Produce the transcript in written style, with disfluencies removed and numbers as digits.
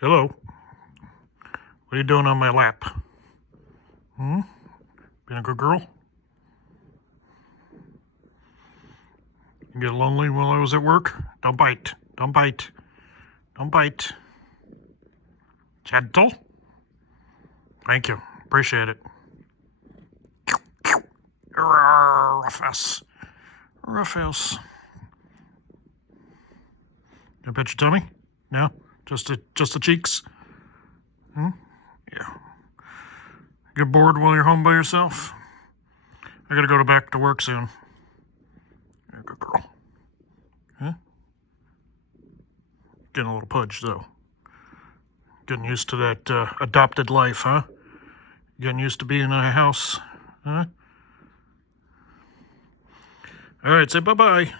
Hello. What are you doing on my lap? Being a good girl? You get lonely while I was at work? Don't bite. Don't bite. Don't bite. Gentle. Thank you. Appreciate it. Rough ass. Rough ass. Can I pet your tummy? No? Just the cheeks? Yeah. Get bored while you're home by yourself? I gotta go back to work soon. You're a good girl. Huh? Getting a little pudgy, though. Getting used to that adopted life, huh? Getting used to being in a house, huh? All right, say bye-bye.